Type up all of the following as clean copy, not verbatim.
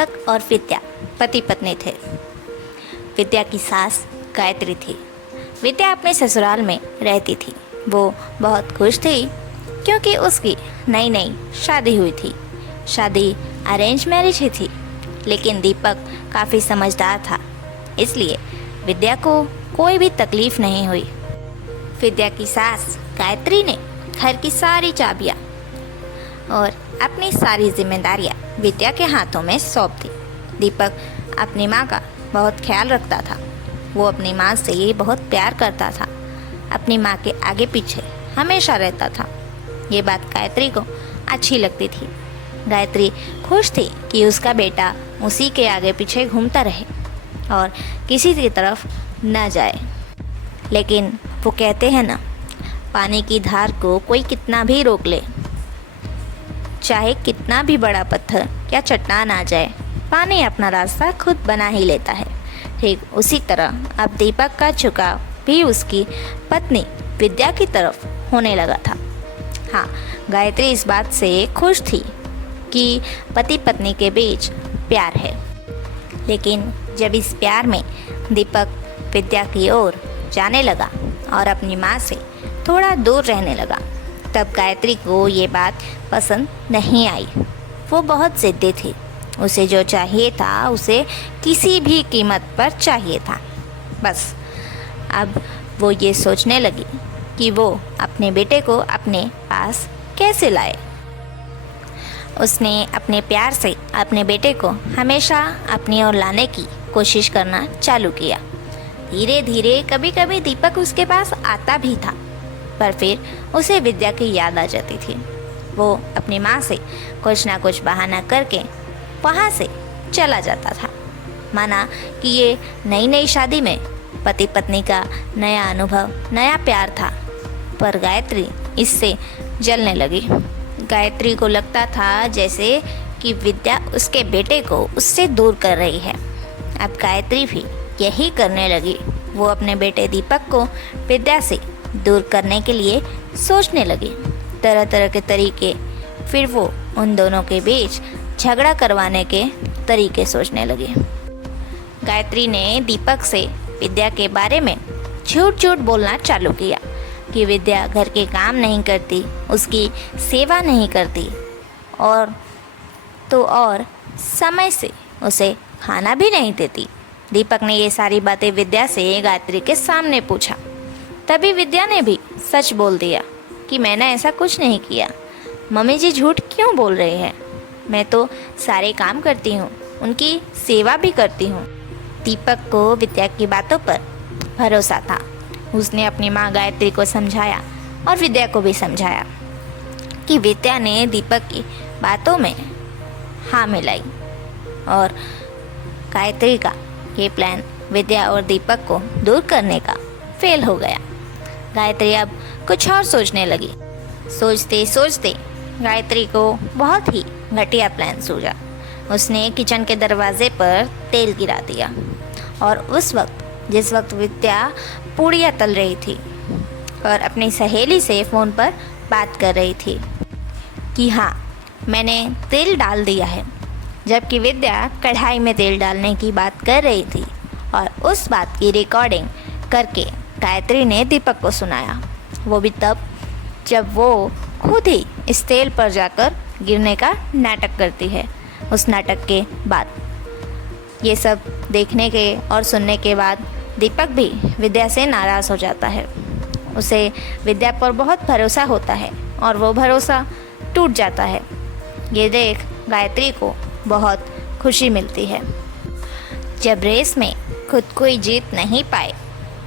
दीपक और विद्या पति पत्नी थे। विद्या की सास गायत्री थी। विद्या अपने ससुराल में रहती थी। वो बहुत खुश थी क्योंकि उसकी नई नई शादी हुई थी। शादी अरेंज मैरिज ही थी, लेकिन दीपक काफ़ी समझदार था, इसलिए विद्या को कोई भी तकलीफ नहीं हुई। विद्या की सास गायत्री ने घर की सारी चाबियाँ और अपनी सारी जिम्मेदारियाँ विद्या के हाथों में सौंप दी। दीपक अपनी माँ का बहुत ख्याल रखता था। वो अपनी माँ से बहुत प्यार करता था, अपनी माँ के आगे पीछे हमेशा रहता था। ये बात गायत्री को अच्छी लगती थी। गायत्री खुश थी कि उसका बेटा उसी के आगे पीछे घूमता रहे और किसी की तरफ न जाए। लेकिन वो कहते हैं ना, पानी की धार को कोई कितना भी रोक ले, चाहे कितना भी बड़ा पत्थर या चट्टान आ जाए, पानी अपना रास्ता खुद बना ही लेता है। ठीक उसी तरह अब दीपक का झुकाव भी उसकी पत्नी विद्या की तरफ होने लगा था। हाँ, गायत्री इस बात से खुश थी कि पति पत्नी के बीच प्यार है। लेकिन जब इस प्यार में दीपक विद्या की ओर जाने लगा और अपनी माँ से थोड़ा दूर रहने लगा, तब गायत्री को ये बात पसंद नहीं आई। वो बहुत ज़िद्दी थी। उसे जो चाहिए था उसे किसी भी कीमत पर चाहिए था। बस अब वो ये सोचने लगी कि वो अपने बेटे को अपने पास कैसे लाए। उसने अपने प्यार से अपने बेटे को हमेशा अपनी ओर लाने की कोशिश करना चालू किया। धीरे धीरे कभी कभी दीपक उसके पास आता भी था, पर फिर उसे विद्या की याद आ जाती थी। वो अपनी माँ से कुछ ना कुछ बहाना करके वहाँ से चला जाता था। माना कि ये नई नई शादी में पति पत्नी का नया अनुभव, नया प्यार था, पर गायत्री इससे जलने लगी। गायत्री को लगता था जैसे कि विद्या उसके बेटे को उससे दूर कर रही है। अब गायत्री भी यही करने लगी। वो अपने बेटे दीपक को विद्या से दूर करने के लिए सोचने लगी, तरह तरह के तरीके। फिर वो उन दोनों के बीच झगड़ा करवाने के तरीके सोचने लगी। गायत्री ने दीपक से विद्या के बारे में झूठ झूठ बोलना चालू किया कि विद्या घर के काम नहीं करती, उसकी सेवा नहीं करती और समय से उसे खाना भी नहीं देती। दीपक ने ये सारी बातें विद्या से गायत्री के सामने पूछा। तभी विद्या ने भी सच बोल दिया कि मैंने ऐसा कुछ नहीं किया। मम्मी जी झूठ क्यों बोल रहे हैं? मैं तो सारे काम करती हूँ, उनकी सेवा भी करती हूँ। दीपक को विद्या की बातों पर भरोसा था। उसने अपनी माँ गायत्री को समझाया और विद्या को भी समझाया कि विद्या ने दीपक की बातों में हाँ मिलाई और गायत्री का ये प्लान विद्या और दीपक को दूर करने का फेल हो गया। गायत्री अब कुछ और सोचने लगी। सोचते सोचते गायत्री को बहुत ही घटिया प्लान सूझा। उसने किचन के दरवाजे पर तेल गिरा दिया और जिस वक्त विद्या पूड़ियाँ तल रही थी और अपनी सहेली से फ़ोन पर बात कर रही थी कि हाँ, मैंने तेल डाल दिया है, जबकि विद्या कढ़ाई में तेल डालने की बात कर रही थी। और उस बात की रिकॉर्डिंग करके गायत्री ने दीपक को सुनाया। वो भी तब जब वो खुद ही इस तेल पर जाकर गिरने का नाटक करती है। उस नाटक के बाद ये सब देखने के और सुनने के बाद दीपक भी विद्या से नाराज़ हो जाता है। उसे विद्या पर बहुत भरोसा होता है और वो भरोसा टूट जाता है। ये देख गायत्री को बहुत खुशी मिलती है। जब रेस में खुद कोई जीत नहीं पाए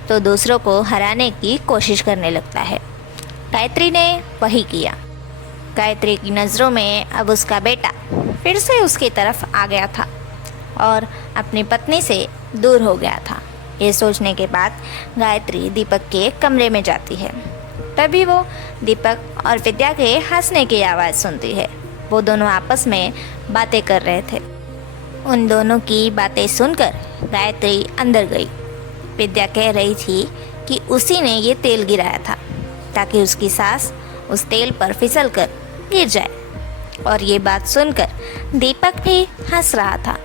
तो दूसरों को हराने की कोशिश करने लगता है। गायत्री ने वही किया। गायत्री की नज़रों में अब उसका बेटा फिर से उसकी तरफ आ गया था और अपनी पत्नी से दूर हो गया था। ये सोचने के बाद गायत्री दीपक के कमरे में जाती है। तभी वो दीपक और विद्या के हंसने की आवाज़ सुनती है। वो दोनों आपस में बातें कर रहे थे। उन दोनों की बातें सुनकर गायत्री अंदर गई। विद्या कह रही थी कि उसी ने ये तेल गिराया था ताकि उसकी सास उस तेल पर फिसल कर गिर जाए। और ये बात सुनकर दीपक भी हंस रहा था।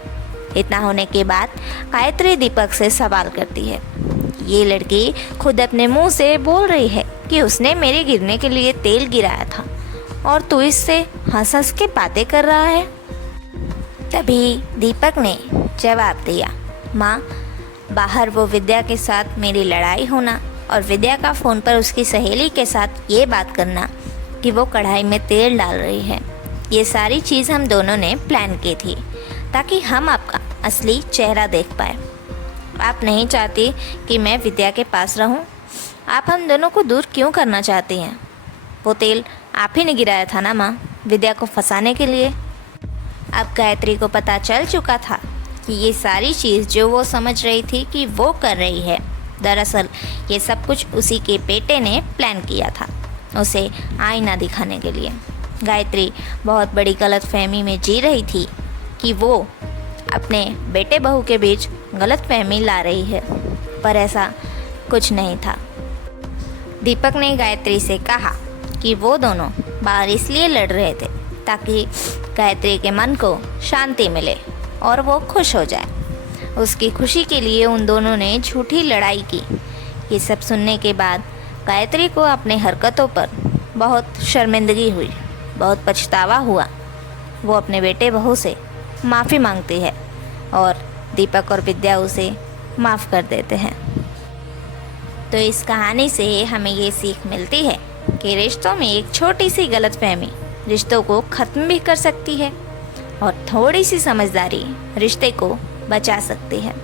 इतना होने के बाद गायत्री दीपक से सवाल करती है, ये लड़की खुद अपने मुंह से बोल रही है कि उसने मेरे गिरने के लिए तेल गिराया था और तू इससे हंस हंस के बातें कर रहा है। तभी दीपक ने जवाब दिया, माँ, बाहर वो विद्या के साथ मेरी लड़ाई होना और विद्या का फ़ोन पर उसकी सहेली के साथ ये बात करना कि वो कढ़ाई में तेल डाल रही है, ये सारी चीज़ हम दोनों ने प्लान की थी ताकि हम आपका असली चेहरा देख पाए। आप नहीं चाहती कि मैं विद्या के पास रहूं? आप हम दोनों को दूर क्यों करना चाहती हैं? वो तेल आप ही ने गिराया था ना माँ, विद्या को फंसाने के लिए। अब गायत्री को पता चल चुका था कि ये सारी चीज़ जो वो समझ रही थी कि वो कर रही है, दरअसल ये सब कुछ उसी के बेटे ने प्लान किया था, उसे आईना दिखाने के लिए। गायत्री बहुत बड़ी गलतफहमी में जी रही थी कि वो अपने बेटे बहू के बीच गलतफहमी ला रही है, पर ऐसा कुछ नहीं था। दीपक ने गायत्री से कहा कि वो दोनों बाहर इसलिए लड़ रहे थे ताकि गायत्री के मन को शांति मिले और वो खुश हो जाए। उसकी खुशी के लिए उन दोनों ने झूठी लड़ाई की। ये सब सुनने के बाद गायत्री को अपने हरकतों पर बहुत शर्मिंदगी हुई, बहुत पछतावा हुआ। वो अपने बेटे बहू से माफ़ी मांगती है और दीपक और विद्या उसे माफ़ कर देते हैं। तो इस कहानी से हमें ये सीख मिलती है कि रिश्तों में एक छोटी सी गलतफहमी रिश्तों को ख़त्म भी कर सकती है और थोड़ी सी समझदारी रिश्ते को बचा सकती है।